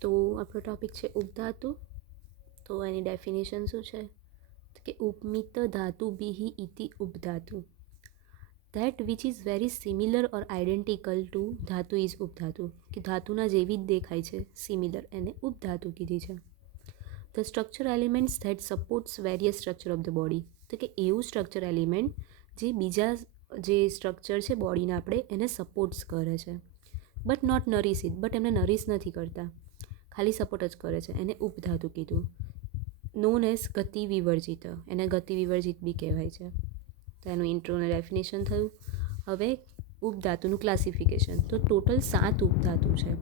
તો આપણો ટૉપિક છે ઉપધાતુ. તો એની ડેફિનેશન શું છે કે ઉપમિત ધાતુભિઃ ઇતિ ઉપધાતુ, that which is very similar or identical to ધાતુ ઇઝ ઉપધાતુ, કે ધાતુના જેવી જ દેખાય છે, સિમિલર, એને ઉપધાતુ કીધી છે. The structure elements that supports various structure of the body, તો કે એવું સ્ટ્રક્ચર એલિમેન્ટ જે બીજા જે સ્ટ્રક્ચર છે બોડીના આપણે એને સપોર્ટ્સ કરે છે, બટ નોટ નરીશ ઇટ, બટ એમને નરીશ નથી કરતા, ખાલી સપોર્ટ જ કરે છે, એને ઉપધાતુ કીધું. નોન એઝ ગતિ વિવર્જિત, એને ગતિ વિવર્જિત બી કહેવાય છે. તો એનું ઇન્ટ્રોને ડેફિનેશન થયું. હવે ઉપધાતુનું ક્લાસિફિકેશન. તો ટોટલ 7 ઉપધાતુ છે.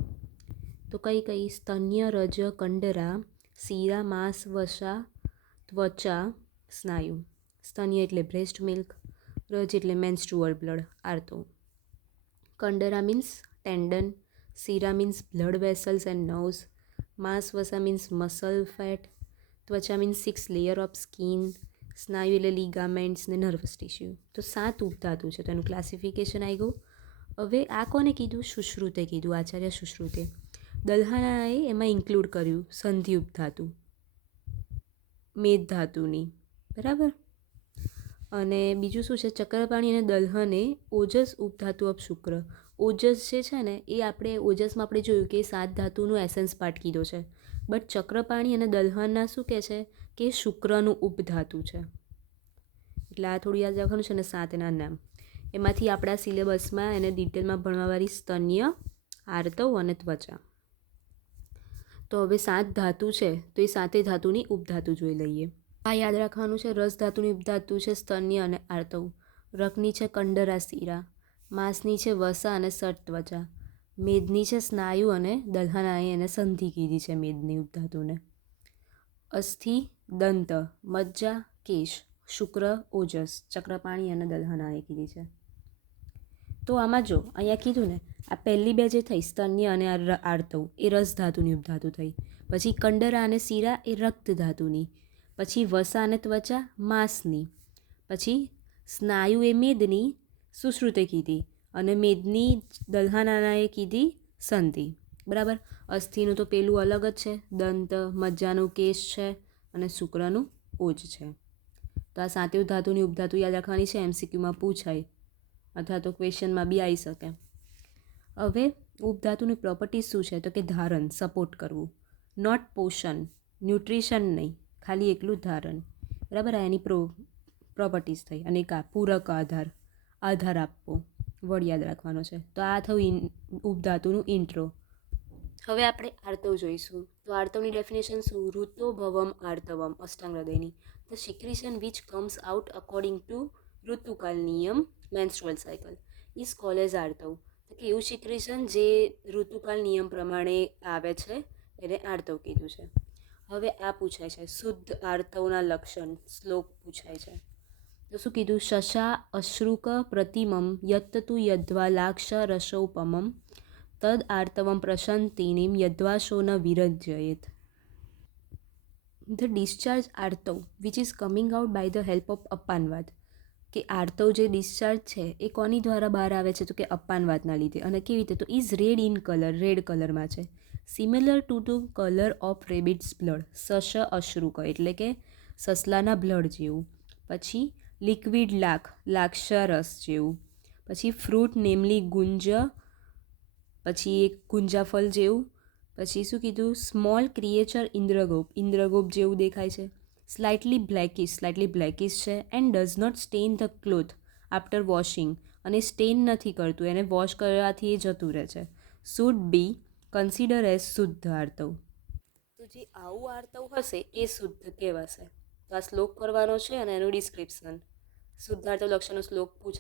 તો કઈ સ્તન્ય, રજ, કંડરા, શીરા, માંસ, વસા, ત્વચા, સ્નાયુ. સ્તન્ય એટલે બ્રેસ્ટ મિલ્ક, રજ એટલે મેન્સ્ટ્રુઅલ બ્લડ, આર્તો. કંડરા મીન્સ ટેન્ડન, શીરા means blood vessels and nerves, માંસ વસા મીન્સ મસલ ફેટ, ત્વચા મીન્સ 6 લેયર ઓફ સ્કિન, સ્નાયુ એટલે લીગામેન્ટ્સ ને નર્વસ ટિશ્યુ. તો 7 ઉપધાતુ છે. તો એનું ક્લાસિફિકેશન આવી ગયું. હવે આ કોને કીધું? સુશ્રુતે કીધું, આચાર્ય સુશ્રુતે. દલ્હનાએ એમાં ઇન્ક્લુડ કર્યું સંધિ ઉપધાતુ, મેદધાતુની, બરાબર. અને બીજું શું છે? ચક્રપાણી અને દલ્હને ઓજસ ઉપધાતુ ઓફ શુક્ર. ઓજસ જે છે ને એ ઓજસમાં આપણે જોયું કે 7 ધાતુનું એસેન્સ પાર્ટ કીધો છે, બટ ચક્રપાણી અને દલ્હનના શું કહે છે કે શુક્રનું ઉપધાતુ છે. એટલે આ થોડું યાદ રાખવાનું છે. અને 7 એના નામ, એમાંથી આપણા સિલેબસમાં એને ડિટેલમાં ભણવાવાળી સ્તન્ય, આર્તવ અને ત્વચા. તો હવે 7 ધાતુ છે, તો એ 7 ધાતુની ઉપધાતુ જોઈ લઈએ. આ યાદ રાખવાનું છે. રસ ધાતુની ઉપધાતુ છે સ્તન્ય અને આર્તવ, રકની છે કંડરા, શીરા, માંસની છે વસા અને સટ, ત્વચા, મેદની છે સ્નાયુ અને દલ્હનાએ એને સંધિ કીધી છે મેદની ઉપધાતુને. અસ્થિ, દંત, મજ્જા, કેશ, શુક્ર, ઓજસ, ચક્રપાણી અને દલ્હનાએ કીધી છે. તો આમાં જો અહીંયા કીધું ને, આ પહેલી બે જે થઈ સ્તન્ય અને આર્તવ એ રસ ધાતુની ઉપધાતુ થઈ, પછી કંડરા અને શીરા એ રક્ત ધાતુની, પછી વસા અને ત્વચા માંસની, પછી સ્નાયુ એ મેદની સુશ્રુતે કીધી, અને મેદની દલ્હનાએ કીધી સંધિ, બરાબર. અસ્થિનું તો પેલું અલગ જ છે, દંત, મજ્જાનું કેશ છે અને શુક્રનું ઓજ છે. તો આ 7 ધાતુની ઉપધાતુ યાદ રાખવાની છે, MCQમાં પૂછાય અથવા તો ક્વેશ્ચનમાં બી આવી શકે. હવે ઉપધાતુની પ્રોપર્ટીઝ શું છે? તો કે ધારણ, સપોર્ટ કરવું, નોટ પોષણ, ન્યુટ્રિશન નહીં, ખાલી એકલું ધારણ, બરાબર. આ એની પ્રોપર્ટીઝ થઈ. અને એક પૂરક આધાર, આધાર આપવો, વર્ડ યાદ રાખવાનો છે. તો આ થયું ઉપધાતુનું ઇન્ટ્રો. હવે આપણે આર્તવ જોઈશું. તો આર્તવની ડેફિનેશન શું? ઋતો ભવમ આર્તવમ, અષ્ટાંગ હૃદયની. The secretion which comes out according to ઋતુકાલ નિયમ, menstrual cycle, is called as આર્તવ. તો કે એવું સિક્રિશન જે ઋતુકાલ નિયમ પ્રમાણે આવે છે એને આર્તવ કીધું છે. હવે આ પૂછાય છે શુદ્ધ આર્તવના લક્ષણ, શ્લોક પૂછાય છે. તો શું કીધું? શશા અશ્રુક પ્રતિમમ યત્તુ યદ્વા લાક્ષ રસોપમમ તદ આર્તવમ પ્રશંતિનીમ યદ્વાશો ન વિરજ્યેત. ધ ડિસ્ચાર્જ આર્તવ which is coming out by the help of અપાનવાદ, કે આર્તવ જે ડિસ્ચાર્જ છે એ કોની દ્વારા બહાર આવે છે? તો કે અપાનવાદના લીધે. અને કેવી રીતે? તો is red in colour, red કલરમાં છે, similar to the colour of rabbit's blood, શશ અશ્રુક એટલે કે સસલાના બ્લડ જેવું, પછી લિક્વિડ લાખ, લાક્ષારસ જેવું, પછી ફ્રૂટ નેમલી ગુંજ, પછી એક ગુંજાફળ જેવું, પછી શું કીધું? સ્મોલ ક્રિએચર ઇન્દ્રગોપ, ઇન્દ્રગોપ જેવું દેખાય છે, સ્લાઇટલી બ્લેકિશ છે, and does not stain the cloth after washing, અને સ્ટેઇન નથી કરતું, એને વોશ કરવાથી એ જતું રહે છે. શુડ બી કન્સિડર એઝ શુદ્ધ આર્તવ. તો જે આવું આર્તવ હશે એ શુદ્ધ કહેવાશે. તો આ શ્લોક કરવાનો છે અને એનું ડિસ્ક્રિપ્શન, શુદ્ધ આર્તવ લક્ષણનો શ્લોક પૂછે